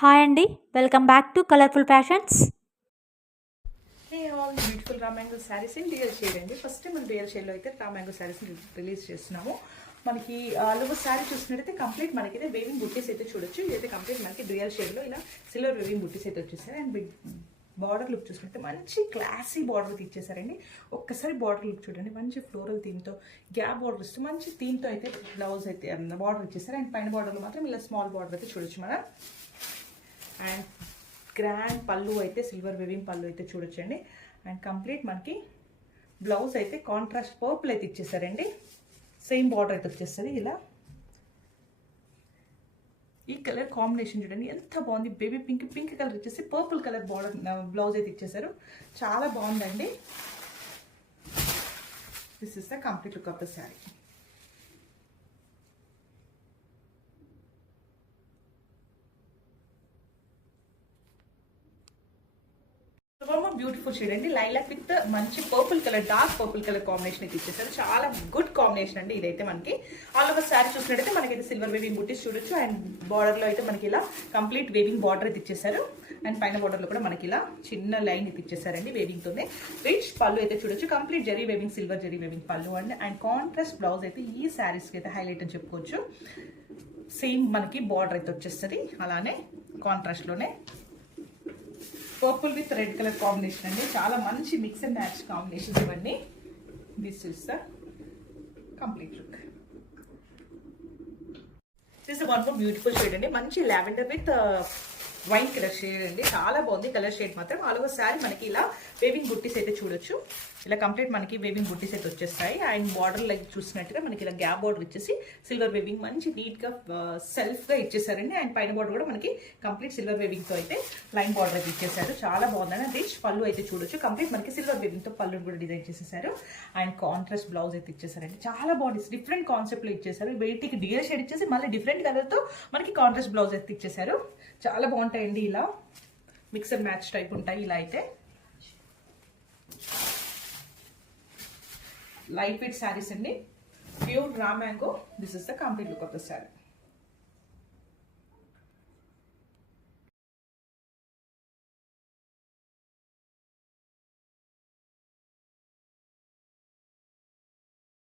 Hi అండి. Welcome back to colourful fashions. Hey all beautiful raw mango saris in real shade అండి. First మనం real షేడ్లో అయితే raw mango saris release చేస్తున్నాము. మనకి ఆల్ ఓవర్ శారీ చూసినట్టయితే కంప్లీట్ మనకైతే వేవింగ్ బుట్టీస్ అయితే చూడొచ్చు. ఇదైతే కంప్లీట్ మనకి రియల్ షేడ్లో ఇలా సిల్వర్ వేవింగ్ బుట్టీస్ అయితే వచ్చేసారు. అండ్ బిగ్ బార్డర్ లుక్ చూసినట్టే మంచి క్లాసీ బార్డర్ ఇచ్చేసారండి. ఒక్కసారి బార్డర్ లుక్ చూడండి, మంచి ఫ్లోరల్ థీమ్తో గ్యాప్ బార్డర్ ఇస్తూ మంచి థీమ్తో అయితే బ్లౌజ్ అయితే బార్డర్ ఇచ్చేసారు. అండ్ పైన బార్డర్లో మాత్రం ఇలా స్మాల్ బార్డర్ అయితే చూడొచ్చు మనం. అండ్ గ్రాండ్ పళ్ళు అయితే సిల్వర్ వేవింగ్ పళ్ళు అయితే చూడొచ్చండి. అండ్ కంప్లీట్ మనకి బ్లౌజ్ అయితే కాంట్రాస్ట్ పర్పుల్ అయితే ఇచ్చేసారండి. సేమ్ బార్డర్ అయితే వచ్చేస్తుంది. ఇలా ఈ కలర్ కాంబినేషన్ చూడండి ఎంత బాగుంది. బేబీ పింక్ కలర్ ఇచ్చేసి పర్పుల్ కలర్ బార్డర్ బ్లౌజ్ అయితే ఇచ్చేసారు. చాలా బాగుందండి. This is the complete look of the sari. Beautiful shade అండి. లైలాక్ విత్ మంచి purple colour, dark purple colour combination అయితే ఇచ్చేసారు. చాలా గుడ్ కాంబినేషన్ అండి. ఇదైతే మనకి ఆల్ ఓవర్ శారీ చూసినట్టయితే మనకైతే సిల్వర్ వేవింగ్ బుట్టీస్ చూడొచ్చు. అండ్ బార్డర్లో అయితే మనకి ఇలా కంప్లీట్ వేవింగ్ బార్డర్ అయితే ఇచ్చేసారు. అండ్ పైన బార్డర్లో కూడా మనకి ఇలా చిన్న లైన్ అయితే ఇచ్చేసారండి వేవింగ్తోనే. రిచ్ పళ్ళు అయితే చూడొచ్చు. Complete zari weaving, silver zari weaving పళ్ళు అండి. అండ్ కాంట్రాస్ట్ బ్లౌజ్ అయితే ఈ శారీస్కి అయితే హైలైట్ అని చెప్పుకోవచ్చు. సేమ్ మనకి బార్డర్ అయితే వచ్చేస్తుంది. అలానే కాంట్రాస్ట్లోనే purple with red colour combination అండి. చాలా మంచి మిక్స్ అండ్ మ్యాచ్ కాంబినేషన్స్ ఇవన్నీ. This is the complete look. This one more beautiful shade అండి. మంచి lavender with wine colour shade అండి. చాలా బాగుంది కలర్ షేడ్ మాత్రం. ఆల్ ఓవర్ శారీ మనకి ఇలా వేవింగ్ బుట్టీస్ అయితే చూడొచ్చు. ఇలా కంప్లీట్ మనకి వేవింగ్ బుట్టీస్ అయితే వచ్చేస్తాయి. అండ్ బార్డర్ లైక్ చూసినట్టుగా మనకి ఇలా గ్యాప్ బార్డర్ ఇచ్చేసి సిల్వర్ వేవింగ్ మంచి నీట్గా సెల్ఫ్గా ఇచ్చేసారండి. అండ్ పైన బార్డర్ కూడా మనకి కంప్లీట్ సిల్వర్ వేవింగ్తో అయితే లైన్ బార్డర్ అయితే ఇచ్చేసారు. చాలా బాగుందండి. రిచ్ పళ్ళు అయితే చూడొచ్చు. కంప్లీట్ మనకి సిల్వర్ వేవింగ్తో పళ్ళు కూడా డిజైన్ చేసేసారు. అండ్ కాంట్రాస్ట్ బ్లౌజ్ అయితే ఇచ్చేసారండి. చాలా బాగుంది. డిఫరెంట్ కాన్సెప్ట్లో ఇచ్చేసారు. వెయిట్కి డియర్ షేడ్ ఇచ్చేసి మళ్ళీ డిఫరెంట్ కలర్తో మనకి కాంట్రాస్ట్ బ్లౌజ్ అయితే ఇచ్చేసారు. చాలా బాగుంటాయండి. ఇలా మిక్స్ అండ్ మ్యాచ్ టైప్ ఉంటాయి. ఇలా అయితే లైట్ వెయిట్ శారీస్ అండి. Pure raw mango. This is the complete look of the sari.